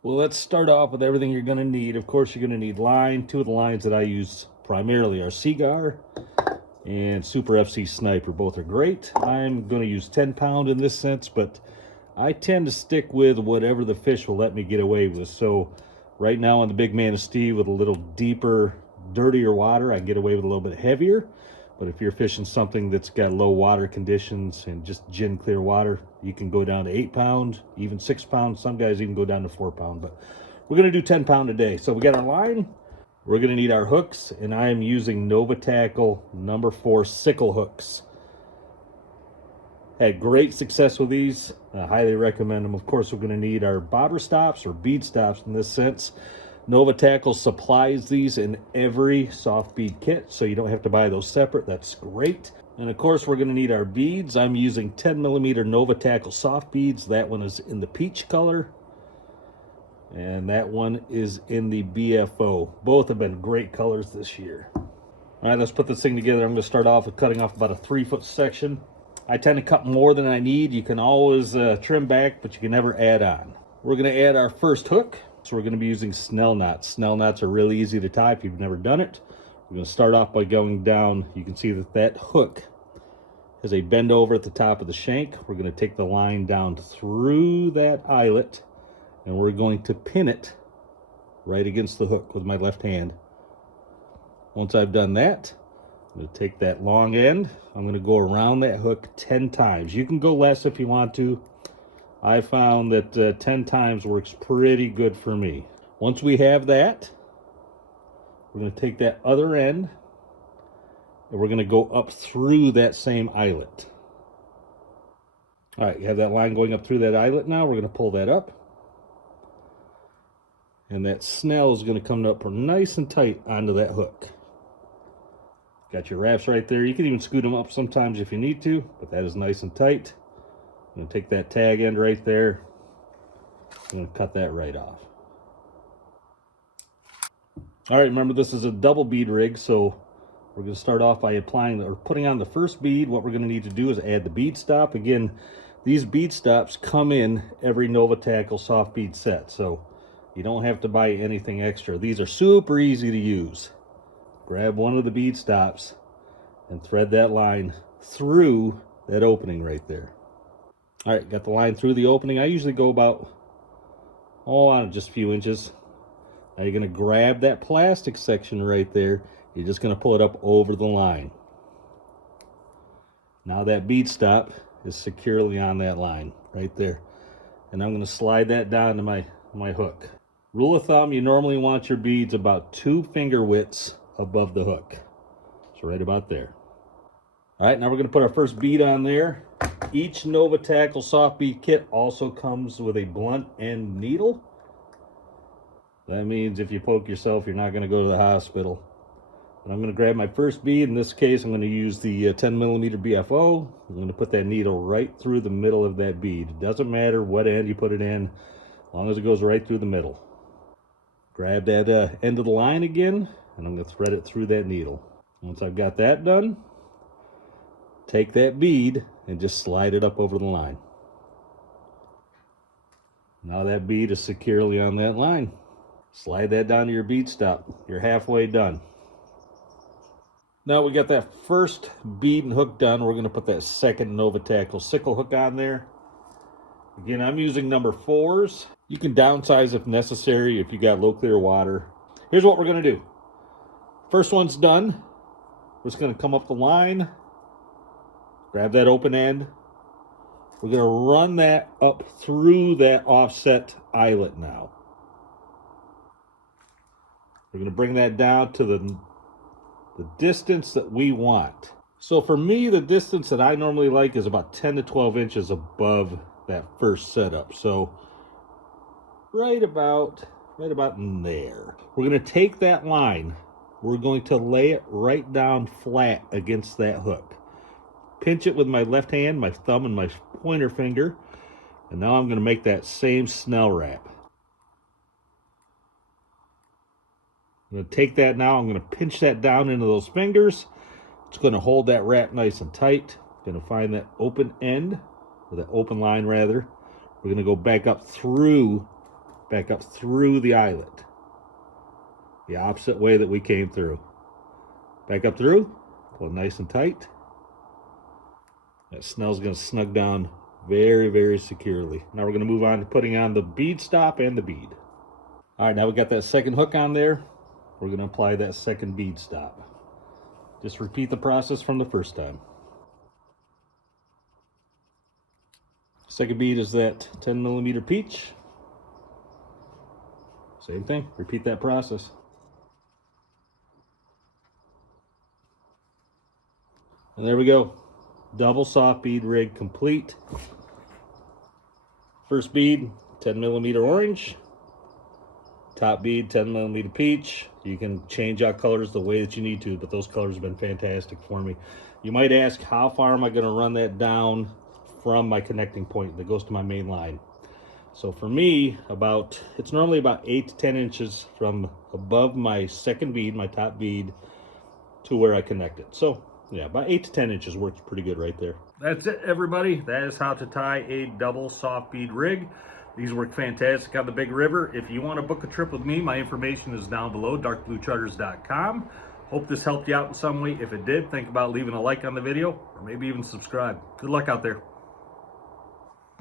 Well, let's start off with everything you're going to need. Of course, you're going to need line. Two of the lines that I use primarily are Seagar and Super FC Sniper. Both are great. I'm going to use 10-pound in this sense, but I tend to stick with whatever the fish will let me get away with. So right now on the Big Manistee with a little deeper, dirtier water, I get away with a little bit heavier. But if you're fishing something that's got low water conditions and just gin clear water, you can go down to 8-pound, even 6-pound. Some guys even go down to 4-pound, but we're gonna do 10-pound today. So we got our line, we're gonna need our hooks, and I am using Nova Tackle number 4 sickle hooks. Had great success with these. I highly recommend them. Of course, we're gonna need our bobber stops or bead stops in this sense. Nova Tackle supplies these in every soft bead kit, so you don't have to buy those separate. That's great. And of course, we're going to need our beads. I'm using 10mm Nova Tackle soft beads. That one is in the peach color, and that one is in the BFO. Both have been great colors this year. All right, let's put this thing together. I'm going to start off with cutting off about a 3-foot section. I tend to cut more than I need. You can always trim back, but you can never add on. We're going to add our first hook. So we're going to be using snell knots. Snell knots are really easy to tie if you've never done it. We're going to start off by going down. You can see that that hook has a bend over at the top of the shank. We're going to take the line down through that eyelet, and we're going to pin it right against the hook with my left hand. Once I've done that, I'm going to take that long end. I'm going to go around that hook 10 times. You can go less if you want to. I found that 10 times works pretty good for me. Once we have that, we're going to take that other end and we're going to go up through that same eyelet. All right, you have that line going up through that eyelet now. We're going to pull that up. And that snell is going to come up nice and tight onto that hook. Got your wraps right there. You can even scoot them up sometimes if you need to, but that is nice and tight. I'm going to take that tag end right there. I'm going to cut that right off. All right, remember this is a double bead rig, so we're going to start off by applying or putting on the first bead. What we're going to need to do is add the bead stop. Again, these bead stops come in every Nova Tackle soft bead set, so you don't have to buy anything extra. These are super easy to use. Grab one of the bead stops and thread that line through that opening right there. All right, got the line through the opening. I usually go about, just a few inches. Now you're gonna grab that plastic section right there. You're just gonna pull it up over the line. Now that bead stop is securely on that line right there. And I'm gonna slide that down to my hook. Rule of thumb, you normally want your beads about 2 finger widths above the hook. So right about there. All right, now we're gonna put our first bead on there. Each Nova Tackle soft bead kit also comes with a blunt end needle. That means if you poke yourself, you're not gonna go to the hospital. And I'm gonna grab my first bead. In this case, I'm gonna use the 10mm BFO. I'm gonna put that needle right through the middle of that bead. It doesn't matter what end you put it in, as long as it goes right through the middle. Grab that end of the line again, and I'm gonna thread it through that needle. Once I've got that done, take that bead and just slide it up over the line. Now that bead is securely on that line. Slide that down to your bead stop. You're halfway done. Now we got that first bead and hook done. We're gonna put that second Nova Tackle sickle hook on there. Again, I'm using number 4s. You can downsize if necessary if you got low clear water. Here's what we're gonna do. First one's done. We're just gonna come up the line, grab that open end. We're gonna run that up through that offset eyelet now. We're gonna bring that down to the distance that we want. So for me, the distance that I normally like is about 10 to 12 inches above that first setup. So right about in there. We're gonna take that line, we're going to lay it right down flat against that hook. Pinch it with my left hand, my thumb and my pointer finger, and now I'm gonna make that same snell wrap. I'm gonna take that now, I'm gonna pinch that down into those fingers. It's gonna hold that wrap nice and tight. Gonna find that open end, or that open line rather. We're gonna go back up through back up through the eyelet. The opposite way that we came through. Back up through, pull nice and tight. That snell's going to snug down very, very securely. Now we're going to move on to putting on the bead stop and the bead. All right, now we got that second hook on there. We're going to apply that second bead stop. Just repeat the process from the first time. Second bead is that 10mm peach. Same thing, repeat that process. And there we go. Double soft bead rig complete. First bead, 10mm orange. Top bead, 10mm peach. You can change out colors the way that you need to, but those colors have been fantastic for me. You might ask, how far am I going to run that down from my connecting point that goes to my main line? So for me, it's normally about 8 to 10 inches from above my second bead, my top bead, to where I connect it. So yeah, about 8 to 10 inches works pretty good right there. That's it, everybody. That is how to tie a double soft bead rig. These work fantastic on the Big River. If you want to book a trip with me, my information is down below, darkbluecharters.com. Hope this helped you out in some way. If it did, think about leaving a like on the video or maybe even subscribe. Good luck out there.